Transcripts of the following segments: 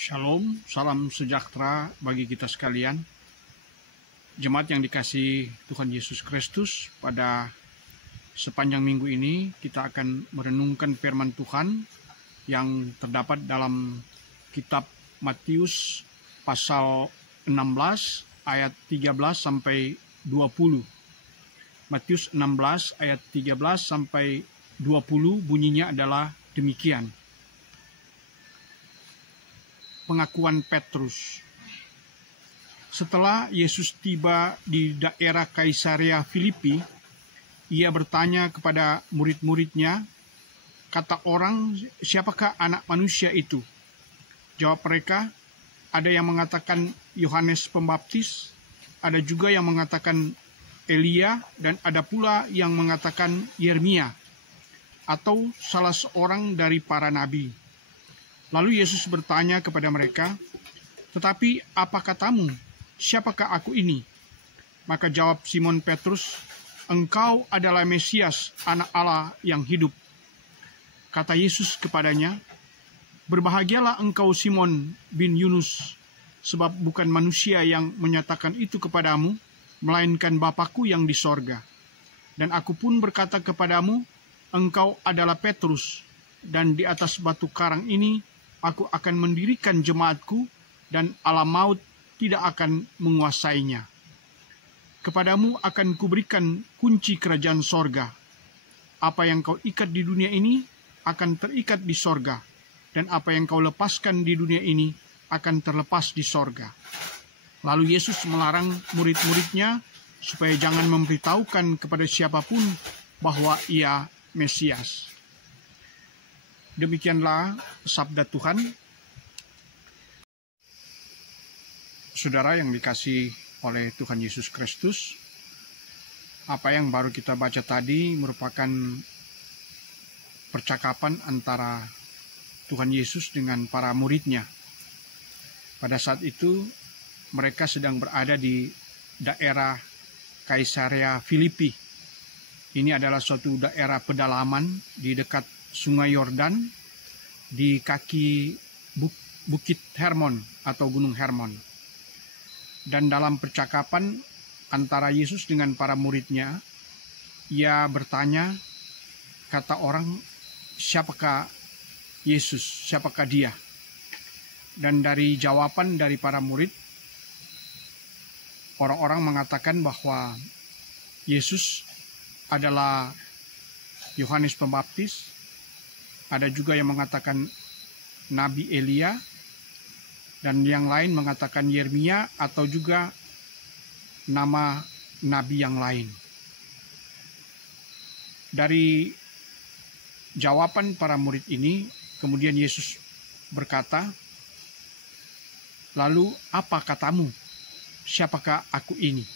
Shalom, salam sejahtera bagi kita sekalian. Jemaat yang dikasihi Tuhan Yesus Kristus, pada sepanjang minggu ini kita akan merenungkan firman Tuhan yang terdapat dalam kitab Matius pasal 16 ayat 13 sampai 20. Matius 16 ayat 13 sampai 20 bunyinya adalah demikian. Pengakuan Petrus. Setelah Yesus tiba di daerah Kaisarea Filipi, ia bertanya kepada murid-muridnya, "Kata orang, siapakah anak manusia itu?" Jawab mereka, "Ada yang mengatakan Yohanes Pembaptis, ada juga yang mengatakan Elia, dan ada pula yang mengatakan Yeremia, atau salah seorang dari para nabi." Lalu Yesus bertanya kepada mereka, "Tetapi apa katamu? Siapakah aku ini?" Maka jawab Simon Petrus, "Engkau adalah Mesias, Anak Allah yang hidup." Kata Yesus kepadanya, "Berbahagialah engkau Simon bin Yunus, sebab bukan manusia yang menyatakan itu kepadamu, melainkan Bapa-Ku yang di sorga. Dan aku pun berkata kepadamu, engkau adalah Petrus, dan di atas batu karang ini aku akan mendirikan jemaat-Ku, dan alam maut tidak akan menguasainya. Kepadamu akan kuberikan kunci kerajaan sorga. Apa yang kau ikat di dunia ini akan terikat di sorga, dan apa yang kau lepaskan di dunia ini akan terlepas di sorga." Lalu Yesus melarang murid-muridnya supaya jangan memberitahukan kepada siapapun bahwa ia Mesias. Demikianlah sabda Tuhan. Saudara yang dikasihi oleh Tuhan Yesus Kristus, apa yang baru kita baca tadi merupakan percakapan antara Tuhan Yesus dengan para muridnya. Pada saat itu mereka sedang berada di daerah Kaisarea Filipi. Ini adalah suatu daerah pedalaman di dekat Sungai Yordan, di kaki Bukit Hermon atau Gunung Hermon. Dan dalam percakapan antara Yesus dengan para muridnya, ia bertanya, kata orang, "Siapakah Yesus? Siapakah dia?" Dan dari jawaban dari para murid, orang-orang mengatakan bahwa Yesus adalah Yohanes Pembaptis. Ada juga yang mengatakan Nabi Elia, dan yang lain mengatakan Yeremia, atau juga nama nabi yang lain. Dari jawaban para murid ini, kemudian Yesus berkata, "Lalu apa katamu? Siapakah aku ini?"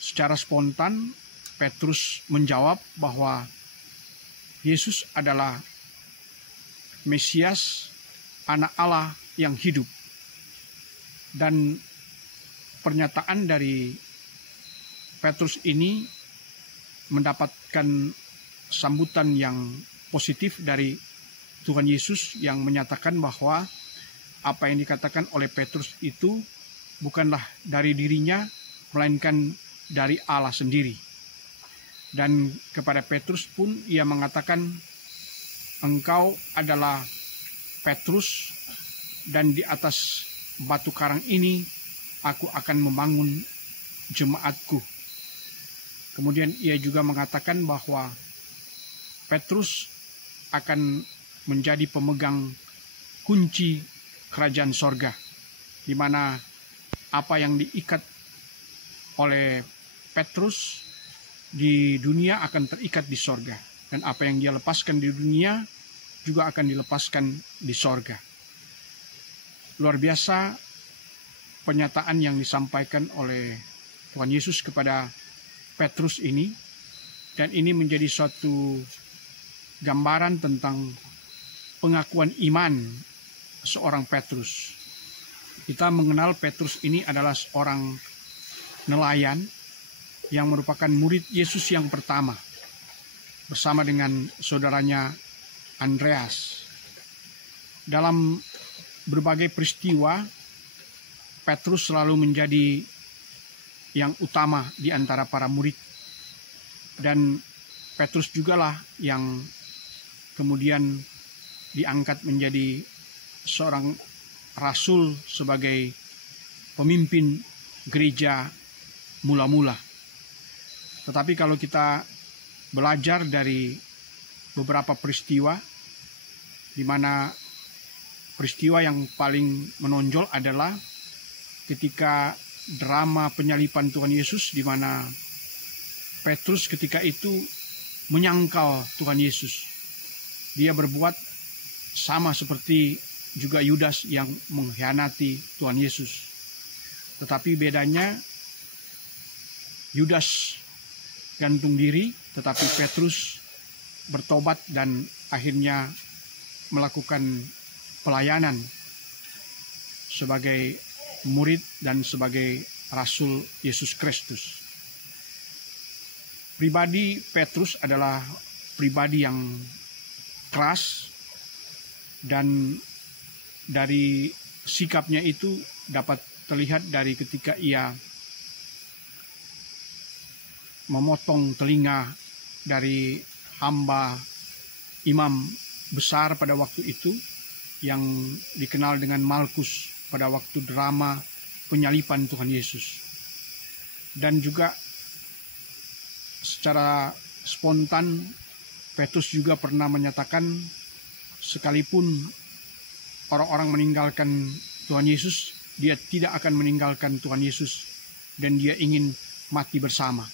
Secara spontan, Petrus menjawab bahwa Yesus adalah Mesias, Anak Allah yang hidup. Dan pernyataan dari Petrus ini mendapatkan sambutan yang positif dari Tuhan Yesus, yang menyatakan bahwa apa yang dikatakan oleh Petrus itu bukanlah dari dirinya, melainkan dari Allah sendiri. Dan kepada Petrus pun ia mengatakan, "Engkau adalah Petrus, dan di atas batu karang ini aku akan membangun jemaat-Ku." Kemudian ia juga mengatakan bahwa Petrus akan menjadi pemegang kunci kerajaan sorga, di mana apa yang diikat oleh Petrus di dunia akan terikat di sorga, dan apa yang dia lepaskan di dunia juga akan dilepaskan di sorga. Luar biasa pernyataan yang disampaikan oleh Tuhan Yesus kepada Petrus ini, dan ini menjadi suatu gambaran tentang pengakuan iman seorang Petrus. Kita mengenal Petrus ini adalah seorang nelayan yang merupakan murid Yesus yang pertama, bersama dengan saudaranya Andreas. Dalam berbagai peristiwa, Petrus selalu menjadi yang utama di antara para murid. Dan Petrus jugalah yang kemudian diangkat menjadi seorang rasul sebagai pemimpin gereja mula-mula. Tetapi kalau kita belajar dari beberapa peristiwa, di mana peristiwa yang paling menonjol adalah ketika drama penyaliban Tuhan Yesus, di mana Petrus ketika itu menyangkal Tuhan Yesus. Dia berbuat sama seperti juga Yudas yang mengkhianati Tuhan Yesus. Tetapi bedanya, Yudas gantung diri, tetapi Petrus bertobat dan akhirnya melakukan pelayanan sebagai murid dan sebagai Rasul Yesus Kristus. Pribadi Petrus adalah pribadi yang keras, dan dari sikapnya itu dapat terlihat dari ketika ia memotong telinga dari hamba imam besar pada waktu itu yang dikenal dengan Malkus pada waktu drama penyaliban Tuhan Yesus. Dan juga secara spontan Petrus juga pernah menyatakan, sekalipun orang-orang meninggalkan Tuhan Yesus, dia tidak akan meninggalkan Tuhan Yesus dan dia ingin mati bersama.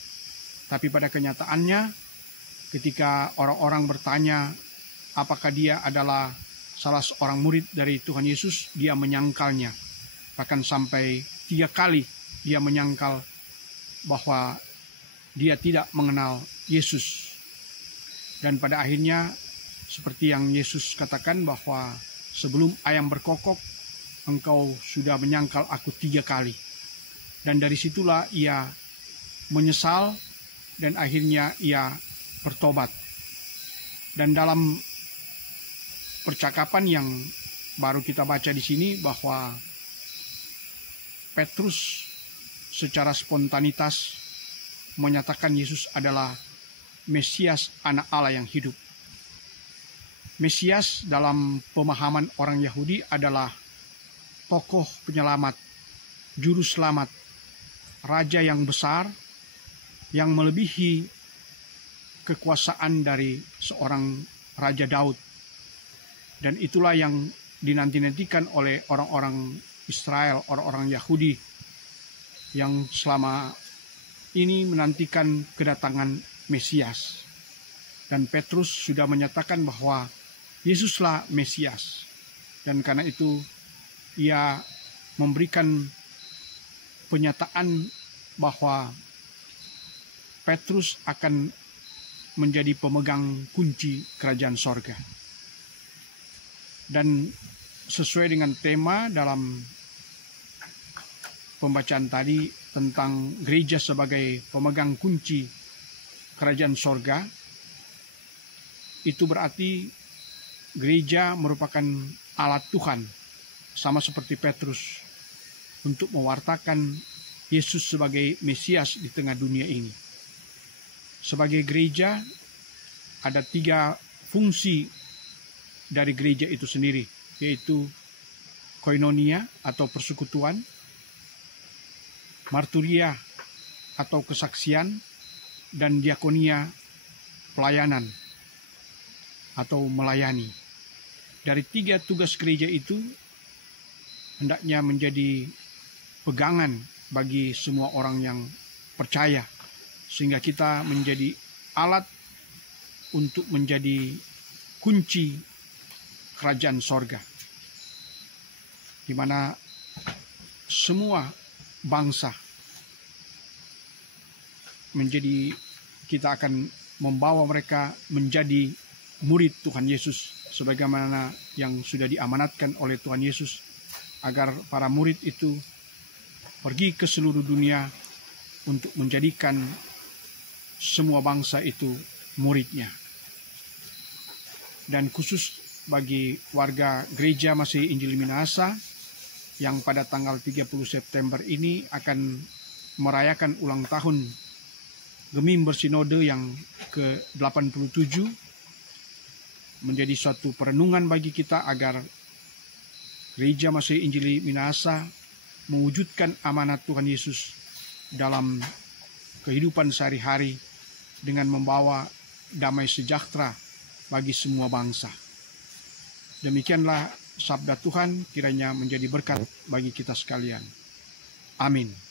Tapi pada kenyataannya, ketika orang-orang bertanya apakah dia adalah salah seorang murid dari Tuhan Yesus, dia menyangkalnya. Bahkan sampai 3 kali dia menyangkal bahwa dia tidak mengenal Yesus. Dan pada akhirnya, seperti yang Yesus katakan bahwa sebelum ayam berkokok, engkau sudah menyangkal aku 3 kali. Dan dari situlah ia menyesal dan akhirnya ia bertobat. Dan dalam percakapan yang baru kita baca di sini bahwa Petrus secara spontanitas menyatakan Yesus adalah Mesias, anak Allah yang hidup. Mesias dalam pemahaman orang Yahudi adalah tokoh penyelamat, juru selamat, raja yang besar yang melebihi kekuasaan dari seorang Raja Daud. Dan itulah yang dinanti-nantikan oleh orang-orang Israel, orang-orang Yahudi yang selama ini menantikan kedatangan Mesias. Dan Petrus sudah menyatakan bahwa Yesuslah Mesias. Dan karena itu ia memberikan pernyataan bahwa Petrus akan menjadi pemegang kunci kerajaan sorga. Dan sesuai dengan tema dalam pembacaan tadi tentang gereja sebagai pemegang kunci kerajaan sorga, itu berarti gereja merupakan alat Tuhan, sama seperti Petrus, untuk mewartakan Yesus sebagai Mesias di tengah dunia ini. Sebagai gereja, ada 3 fungsi dari gereja itu sendiri, yaitu koinonia atau persekutuan, marturia atau kesaksian, dan diakonia pelayanan atau melayani. Dari 3 tugas gereja itu hendaknya menjadi pegangan bagi semua orang yang percaya, sehingga kita menjadi alat untuk menjadi kunci kerajaan sorga, di mana semua bangsa kita akan membawa mereka menjadi murid Tuhan Yesus, sebagaimana yang sudah diamanatkan oleh Tuhan Yesus, agar para murid itu pergi ke seluruh dunia untuk menjadikan semua bangsa itu muridnya. Dan khusus bagi warga Gereja Masih Injil Minahasa yang pada tanggal 30 September ini akan merayakan ulang tahun Gemim Bersinode yang ke-87, menjadi suatu perenungan bagi kita agar Gereja Masih Injil Minahasa mewujudkan amanat Tuhan Yesus dalam kehidupan sehari-hari dengan membawa damai sejahtera bagi semua bangsa. Demikianlah sabda Tuhan, kiranya menjadi berkat bagi kita sekalian. Amin.